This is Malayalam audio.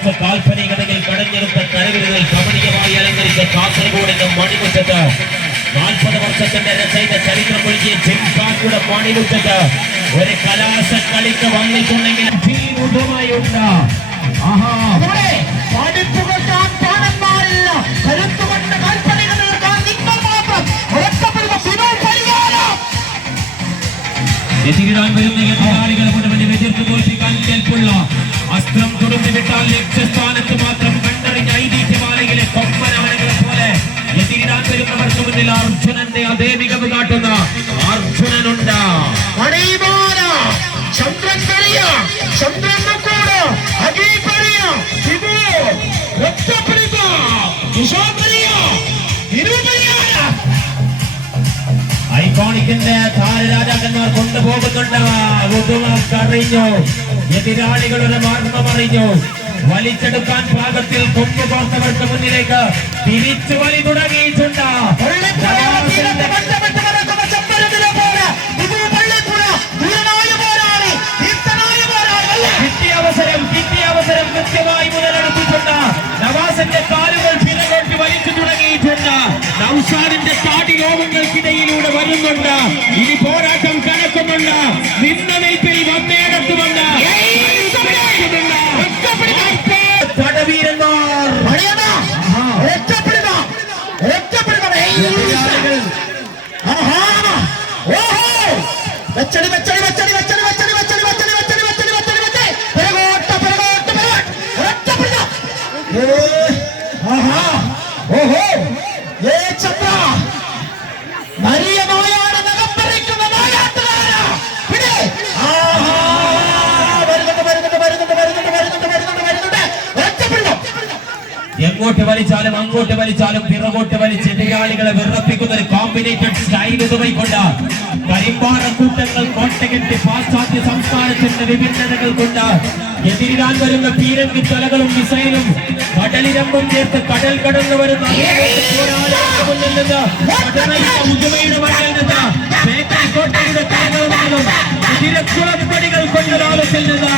മികച്ച കാൽപ്പനികതയിൽ കടഞ്ഞെടുത്ത കരവിരുതൽ കമനീയമായി അലങ്കരിച്ച കാസർഗോഡിന്റെ മണിമുറ്റത്ത് നാൽപ്പത് വർഷത്തിന്റെ രചയിത ചരിത്രം ഒഴുകിയ ജിംകാരുടെ മണിമുറ്റത്ത് ഒരു കലാശ കളിക്ക് വന്നിട്ടുണ്ടെങ്കിൽ ഉണ്ട് ആഹാ. പഠിപ്പുകൾക്കാൻ പാടന്മാരില്ല കരുത്തുകൊണ്ട് കൽപ്പനകൾ എതിരിടാൻ വരുന്ന എതിരാളികളെ മുഴുവൻ എതിർത്ത് തോൽപ്പിക്കാൻ കേൾപ്പുള്ള ലക്ഷ്യസ്ഥാനത്ത് മാത്രം കണ്ടറിഞ്ഞ ഐതിഹ്യമാലയിലെ കൊമ്പനാനകളെ പോലെ എതിരിടാൻ വരുന്നവർക്ക് മുന്നിൽ അർജുനന്റെ അതേ മികവ് കാട്ടുന്ന അർജുനനുണ്ട്. ചന്ദ്രക്കറിയ ചന്ദ്രനക്കോട് അഗീപറിയ വിഭോ രക്തപ്രിയ കുശോപരിയ നിരൂപരിയായ ഐക്കോണിക്കിന്റെ താരരാജാക്കന്മാർ കൊണ്ടുപോകുന്നുണ്ടവ. കറിഞ്ഞു എതിരാളികളുടെ മാർഗം അറിഞ്ഞു. വലിച്ചെടുക്കാൻ പാകത്തിൽ കൊണ്ടുപോകുന്നവർക്ക് മുന്നിലേക്ക് തിരിച്ചു വലി തുടങ്ങിയിട്ടുണ്ട്. കിട്ടിയ നവാസിന്റെ കാലുകൾ പിറകോട്ട് വലിച്ചു തുടങ്ങിയിട്ടുണ്ട്. വരുന്നുണ്ട്. ഇനി പോരാട്ടം കണക്കുന്നുണ്ട് വെച്ചടി വെച്ചടി വെച്ചടി വെച്ചടി വെച്ചടി വെച്ചടി വെച്ചടി വെച്ചടി വെച്ചടി വെച്ചടി വെച്ചടി പെരകോട്ട പെരകോട്ട പെരകോട്ട രക്ഷപ്പെടുക ഏ, ആഹാ ഓഹോ ഏ ചന്ദ്ര വലിയ നായാണ് നഖം പറിക്കുന്ന പിടി ആഹാ വരുന്നുണ്ട് വരുന്നുണ്ട് വരുന്നുണ്ട് വരുന്നുണ്ട് വരുന്നുണ്ട് വരുന്നുണ്ട് വരുന്നുണ്ട് എങ്ങോട്ട് വലിച്ചാലും അങ്ങോട്ട് വലിച്ചാലും പിറകോട്ട് വലിച്ച് എതിരാളികളെ വിറപ്പിക്കുന്ന ഒരു കോമ്പിനേറ്റഡ് സ്റ്റൈൽ ഇതുമായിക്കൊണ്ട് പരിപാട കൂട്ടങ്ങൾ കോട്ടകത്തെ പാശ്ചാത്യ സംസ്കാരത്തിന്റെ വിഭിന്നതകൾ കൊണ്ട് എതിരിടാൻ വരുന്ന പീരങ്കി തലകളും മിസൈലും കടലിരമ്പും ചേർത്ത് കടൽ കടന്നു വരുന്ന കോട്ടയുടെ തലകളും എതിരക്കുളപ്പടികൾ കൊണ്ടൊരാളത്തിൽ നിന്ന്